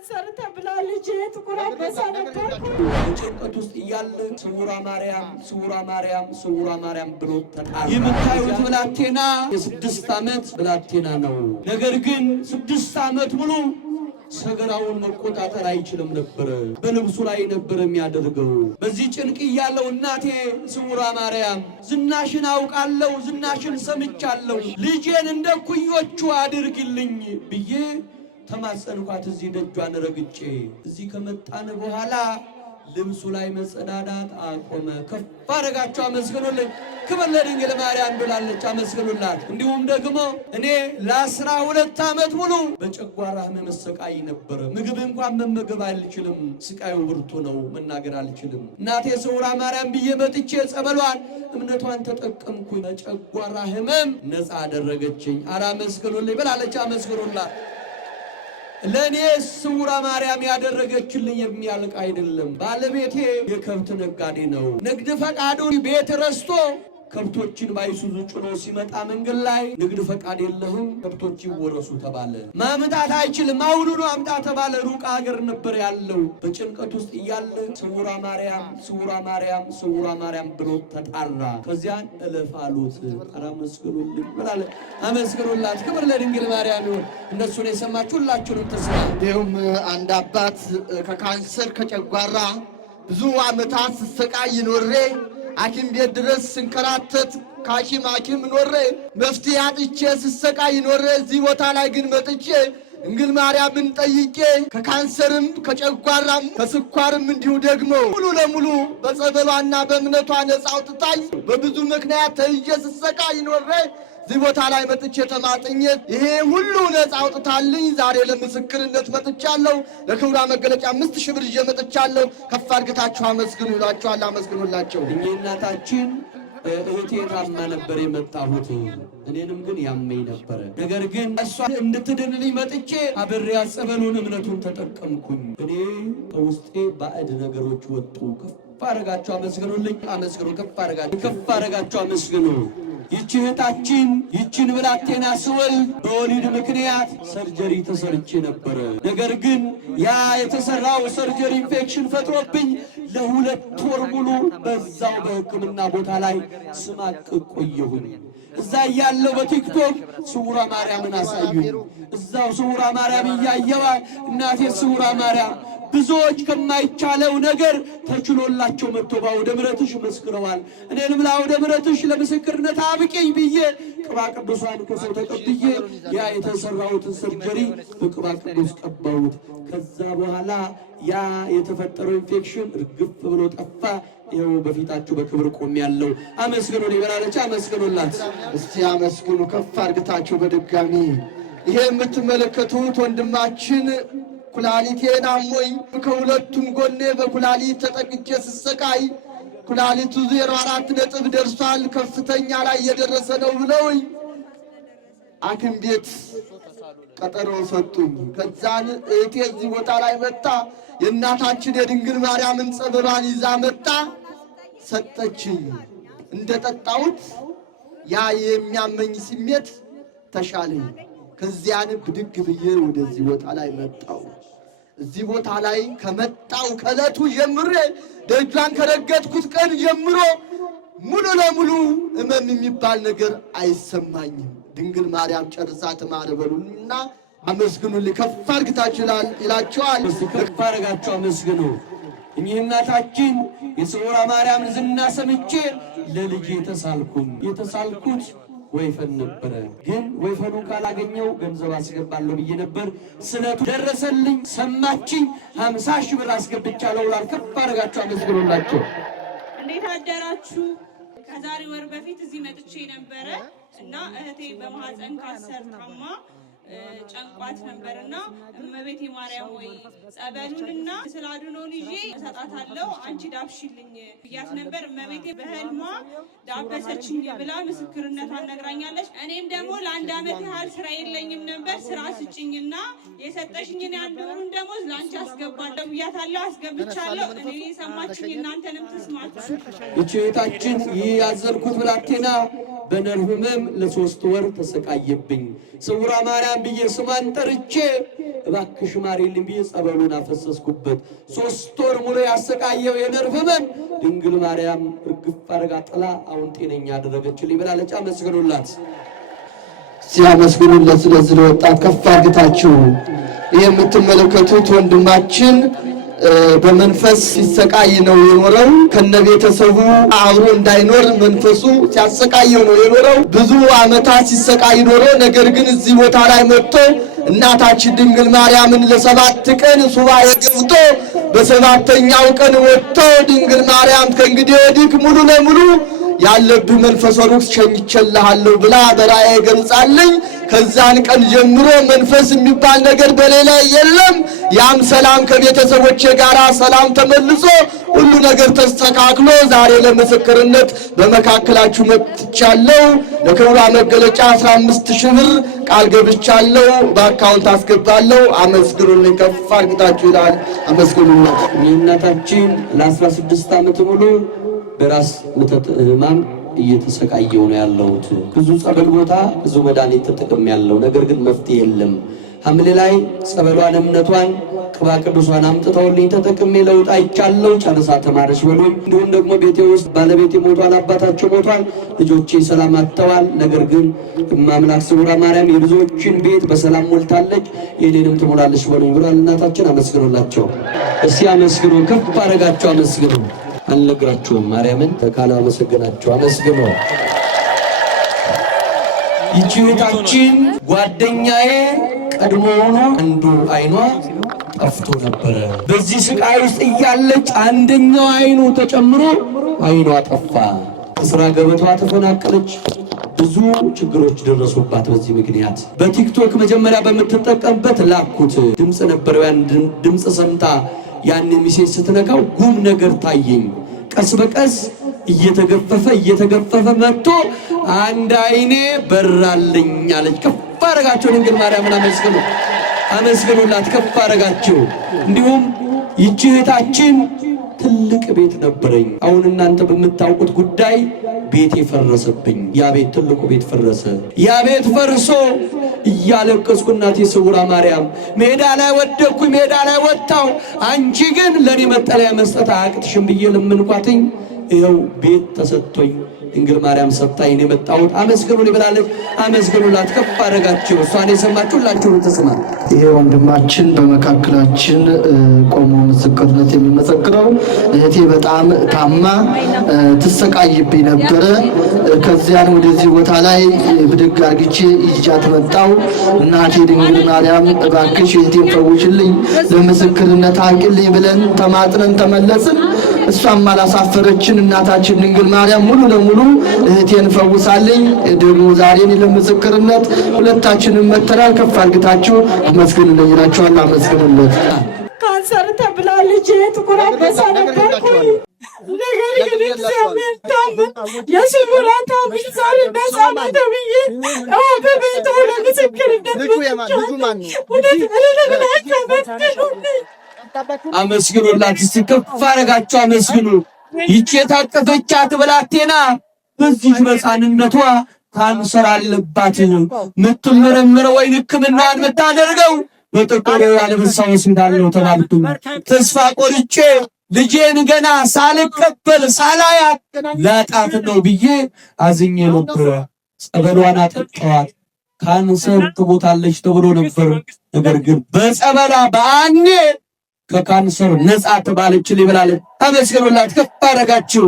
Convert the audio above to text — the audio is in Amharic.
ካንሰር ተብላ ልጄ ጥቁር አንበሳ ነበር። ጭንቀት ውስጥ እያለ ስውሯ ማርያም ስውሯ ማርያም ስውሯ ማርያም ብሎ ተጣራ። የምታዩት ብላቴና የ6 ዓመት ብላቴና ነው። ነገር ግን 6 ዓመት ሙሉ ሰገራውን መቆጣጠር አይችልም ነበር። በልብሱ ላይ ነበር የሚያደርገው። በዚህ ጭንቅ እያለው እናቴ ስውሯ ማርያም ዝናሽን አውቃለሁ፣ ዝናሽን ሰምቻለሁ፣ ልጄን እንደ ኩዮቹ አድርግልኝ ብዬ ተማጸንኳት። እዚህ ደጇን ረግጬ እዚህ ከመጣን በኋላ ልብሱ ላይ መጸዳዳት አቆመ። ከፍ አደረጋቸው። አመስግኑልኝ። ክብር ለድንግል ማርያም ብላለች። አመስግኑላት። እንዲሁም ደግሞ እኔ ለ12 ዓመት ሙሉ በጨጓራ ህመም መሰቃይ ነበረ። ምግብ እንኳን መመገብ አልችልም። ስቃዩ ብርቱ ነው። መናገር አልችልም። እናቴ ስውሯ ማርያም ብዬ መጥቼ ጸበሏን እምነቷን ተጠቀምኩ። በጨጓራ ህመም ነፃ አደረገችኝ። አመስግኑልኝ ብላለች። አመስግኑላት። ለኔ ስውሯ ማርያም ያደረገችልኝ የሚያልቅ አይደለም። ባለቤቴ የከብት ነጋዴ ነው። ንግድ ፈቃዱን ቤት ረስቶ ከብቶችን ባይሱዙ ጭኖ ሲመጣ መንገድ ላይ ንግድ ፈቃድ የለህም ከብቶች ይወረሱ ተባለ። ማምጣት አይችልም። አሁኑኑ አምጣ ተባለ። ሩቅ ሀገር ነበር ያለው። በጭንቀት ውስጥ እያለ ስውሯ ማርያም ስውሯ ማርያም ስውሯ ማርያም ብሎ ተጣራ። ከዚያን እለፍ አሉት። አመስግኑልኝ ብላለ። አመስግኑላት። ክብር ለድንግል ማርያም ይሁን። እነሱን የሰማችሁ ሁላችሁንም ተስማ። እንዲሁም አንድ አባት ከካንሰር ከጨጓራ ብዙ ዓመታት ስሰቃይ ኖሬ ሐኪም ቤት ድረስ ስንከራተት ሐኪም ኖሬ መፍትሄ አጥቼ ስሰቃይ ኖሬ እዚህ ቦታ ላይ ግን መጥቼ ድንግል ማርያምን ጠይቄ ከካንሰርም ከጨጓራም ከስኳርም እንዲሁ ደግሞ ሙሉ ለሙሉ በጸበሏና በእምነቷ ነፃ አውጥታኝ በብዙ ምክንያት ተይዤ ስሰቃይ ኖሬ እዚህ ቦታ ላይ መጥቼ ተማጥኜ ይሄ ሁሉ ነፃ አውጥታልኝ ዛሬ ለምስክርነት መጥቻለሁ። ለክብሯ መገለጫ 5000 ብር ይዤ መጥቻለሁ። ከፍ አድርጋችሁ አመስግኑ ይሏቸዋል። አመስግኑላቸው። እኚህ እናታችን እህቴ ታማ ነበር የመጣሁት። እኔንም ግን ያመኝ ነበረ። ነገር ግን እሷ እንድትድንልኝ መጥቼ አብሬ ጸበሉን እምነቱን ተጠቀምኩኝ። እኔ ከውስጤ ባዕድ ነገሮች ወጡ። ከፍ አድርጋችሁ አመስግኑልኝ። አመስግኑ። ከፍ አድርጋችሁ አመስግኑ። ይህች እህታችን ይህችን ብላቴና ስወልድ በወሊድ ምክንያት ሰርጀሪ ተሰርቼ ነበረ። ነገር ግን ያ የተሰራው ሰርጀሪ ኢንፌክሽን ፈጥሮብኝ ለ2 ወር ሙሉ በዛው በሕክምና ቦታ ላይ ስማቅቅ ቆየሁኝ። እዛ እያለሁ በቲክቶክ ስውሯ ማርያምን አሳዩኝ። እዛው ስውሯ ማርያም እያየዋ እናቴ ስውሯ ማርያም ብዙዎች ከማይቻለው ነገር ተችሎላቸው መጥቶ በአውደ ምሕረትሽ መስክረዋል። እኔንም ለአውደ ምሕረትሽ ለምስክርነት አብቂኝ ብዬ ቅባ ቅዱሳን ከሰው ተቀብዬ ያ የተሰራሁትን ሰርጀሪ በቅባ ቅዱስ ቀባሁት። ከዛ በኋላ ያ የተፈጠረው ኢንፌክሽን እርግፍ ብሎ ጠፋ። ይኸው በፊታችሁ በክብር ቆሜያለሁ። አመስግኑ ይበላለች። አመስግኑላት። እስቲ አመስግኑ ከፍ አድርጋችሁ በድጋሚ። ይሄ የምትመለከቱት ወንድማችን ኩላሊቴን አሞኝ ከሁለቱም ጎኔ በኩላሊት ተጠቅቼ ስሰቃይ ኩላሊቱ 0.4 ነጥብ ደርሷል፣ ከፍተኛ ላይ እየደረሰ ነው ብለውኝ ሐኪም ቤት ቀጠሮ ሰጡኝ። ከዛን እህቴ እዚህ ቦታ ላይ መጣ። የእናታችን የድንግል ማርያምን ጸበሏን ይዛ መጣ ሰጠችኝ። እንደጠጣሁት ያ የሚያመኝ ስሜት ተሻለኝ። ከዚያን ብድግ ብዬ ወደዚህ ቦታ ላይ መጣሁ። እዚህ ቦታ ላይ ከመጣው ከዕለቱ ጀምሬ ደጇን ከረገጥኩት ቀን ጀምሮ ሙሉ ለሙሉ ሕመም የሚባል ነገር አይሰማኝም። ድንግል ማርያም ጨርሳ ትማር በሉና አመስግኑልኝ። ከፍ አድርጋችሁ ይላችኋል። ከፍ አድርጋችሁ አመስግኑ። እኚህ እናታችን የስውሯ ማርያም ዝና ሰምቼ ለልጄ የተሳልኩት ወይፈን ነበረ። ግን ወይፈኑ ካላገኘው ገንዘብ አስገባለሁ ብዬ ነበር። ስለቱ ደረሰልኝ። ሰማችኝ። 50,000 ብር አስገብቻለሁ ብሏል። ከፍ አድርጋችሁ አመስግኑላቸው። እንዴት አደራችሁ? ከዛሬ ወር በፊት እዚህ መጥቼ ነበረ እና እህቴ በማህፀን ካንሰር ታማ ጨንቋት ነበርና እመቤቴ ማርያም ወይ ጸበሉንና ስላድኖን ይዤ እሰጣታለሁ አንቺ ዳብሽልኝ ብያት ነበር። እመቤቴ በህልሟ ዳበሰችኝ ብላ ምስክርነቷን ነግራኛለች። እኔም ደግሞ ለ1 ዓመት ያህል ስራ የለኝም ነበር። ስራ ስጭኝና የሰጠሽኝን 1 ወሩን ደሞዝ ለአንቺ አስገባለሁ ብያታለሁ። አስገብቻለሁ። እኔ ሰማችኝ፣ እናንተንም ትስማችሁ። እህታችን ይህ ያዘልኩት ብላቴና በነርቭ ህመም ለ3 ወር ተሰቃየብኝ። ስውሯ ማርያም ማርያም ብዬ ስሟን ጠርቼ እባክሽ ማሪልኝ ብዬ ጸበሉን አፈሰስኩበት። 3 ወር ሙሉ ያሰቃየው የነርቭ ህመም ድንግል ማርያም እርግፍ አድርጋ ጥላ አሁን ጤነኛ አደረገችልኝ ብላለች። አመስግኑላት። ሲያመስግኑለት ስለዚህ ወጣት ከፍ አድርጋችሁ ይሄ የምትመለከቱት ወንድማችን በመንፈስ ሲሰቃይ ነው የኖረው። ከነቤተሰቡ አብሮ እንዳይኖር መንፈሱ ሲያሰቃየው ነው የኖረው። ብዙ ዓመታት ሲሰቃይ ኖሮ ነገር ግን እዚህ ቦታ ላይ መጥቶ እናታችን ድንግል ማርያምን ለ7 ቀን ሱባኤ ገብቶ በ7ኛው ቀን ወጥቶ ድንግል ማርያም ከእንግዲህ ወዲህ ሙሉ ለሙሉ ያለብህ መንፈስ ርኩስ ሸኝቼልሃለሁ ብላ በራእይ ገልጻለኝ። ከዛን ቀን ጀምሮ መንፈስ የሚባል ነገር በሌላ የለም። ያም ሰላም ከቤተሰቦቼ ጋር ሰላም ተመልሶ ሁሉ ነገር ተስተካክሎ ዛሬ ለምስክርነት በመካከላችሁ መጥቻለሁ። ለክብሯ መገለጫ 15,000 ብር ቃል ገብቻለሁ። በአካውንት አስገባለሁ። አመስግኑልኝ። ከፍ አድርጋችሁ ይላል። አመስግኑልኝ። እናታችን ለ16 ዓመት ሙሉ በራስ ምታት ህመም እየተሰቃየው ነው ያለሁት። ብዙ ጸበል ቦታ ብዙ መድኃኒት ተጠቅም ያለው ነገር ግን መፍትሄ የለም። ሐምሌ ላይ ጸበሏን እምነቷን ቅባ ቅዱሷን አምጥተውልኝ ተጠቅሜ ለውጥ አይቻለሁ። ጨርሳ ተማረች ብሎኝ እንዲሁም ደግሞ ቤቴ ውስጥ ባለቤቴ ሞቷል፣ አባታቸው ሞቷል፣ ልጆቼ ሰላም አጥተዋል። ነገር ግን እማምላክ ስውራ ማርያም የልጆችን ቤት በሰላም ሞልታለች፣ የኔንም ትሞላለች ብሎኝ ብሏል። እናታችን አመስግኑላቸው። እስቲ አመስግኑ፣ ከፍ አረጋቸው አመስግኑ። አልነግራችሁም ማርያምን ካላመሰገናችሁ አመስግኑ። ይህች ቤታችን ጓደኛዬ ቀድሞውኑ አንዱ አይኗ ጠፍቶ ነበረ። በዚህ ስቃይ ውስጥ እያለች አንደኛው አይኑ ተጨምሮ አይኗ ጠፋ። ከስራ ገበታዋ ተፈናቀለች። ብዙ ችግሮች ደረሱባት በዚህ ምክንያት። በቲክቶክ መጀመሪያ በምትጠቀምበት ላኩት ድምፅ ነበረው። ያን ድምፅ ሰምታ ያን ሚሴጅ ስትነካው ጉም ነገር ታየኝ። ቀስ በቀስ እየተገፈፈ መጥቶ አንድ አይኔ በራልኝ አለች። ከፍ አረጋችሁ ድንግል ማርያምን አመስግኑ፣ አመስግኑላት፣ ከፍ አረጋችሁ። እንዲሁም ይህች እህታችን ትልቅ ቤት ነበረኝ። አሁን እናንተ በምታውቁት ጉዳይ ቤቴ ፈረሰብኝ። ያ ቤት ትልቁ ቤት ፈረሰ። ያ ቤት ፈርሶ እያለቀስኩ እናቴ ስውራ ማርያም ሜዳ ላይ ወደቅኩኝ፣ ሜዳ ላይ ወጣው። አንቺ ግን ለኔ መጠለያ መስጠት አያቅትሽም ብዬ ለምንኳትኝ ይኸው ቤት ተሰጥቶኝ ድንግል ማርያም ሰጣኝ ነው የመጣሁት። አመስግኑ ብላለች። አመስግኑላት፣ ከፍ አረጋችሁ። እሷን የሰማችሁ ሁላችሁም ተስማ። ይሄ ወንድማችን በመካከላችን ቆሞ ምስክርነት የሚመሰክረው እህቴ በጣም ታማ ትሰቃይብኝ ነበረ። ከዚያን ወደዚህ ቦታ ላይ ብድግ አርግቼ ይጃት መጣው። እናቴ ድንግል ማርያም እባክሽ እህቴን ፈውሽልኝ፣ ለምስክርነት አቅልኝ ብለን ተማጥነን ተመለስን። እሷም አላሳፈረችን። እናታችን ድንግል ማርያም ሙሉ ለሙሉ እህቴን ፈውሳልኝ። ደግሞ ዛሬ ለምስክርነት ሁለታችንም መተናል። ከፍ አድርጋችሁ አመስግኑልኝ እላችኋለሁ። አመስግኑለት። ካንሰር ተብላለች። ጥቁር አንበሳ ነበርኩኝ። ነገር ግን እግዚአብሔር ታምር የስውራ ታምር ዛሬ ነፃ ነው ተብዬ በቤቱ ለምስክርነት አመስግኑላት። እስቲ ከፍ አረጋችሁ አመስግኑ። ይህች የታቀፈቻት ብላቴና በዚህ በሕፃንነቷ ካንሰር አለባት። ምትመረምረው ወይ ሕክምናዋን የምታደርገው በጥቁር አንበሳ ሆስፒታል ነው ተባልኩ። ተስፋ ቆርጬ ልጄን ገና ሳልቀበል ሳላያት ላጣት ነው ብዬ አዝኜ ነበር። ጸበሏን አጠጣዋት። ካንሰር ትሞታለች ተብሎ ነበር። ነገር ግን በጸበሏ በአኔ ከካንሰር ነፃ ተባለች። ይብላል። አመስግኑላት፣ ከፍ አረጋችሁ።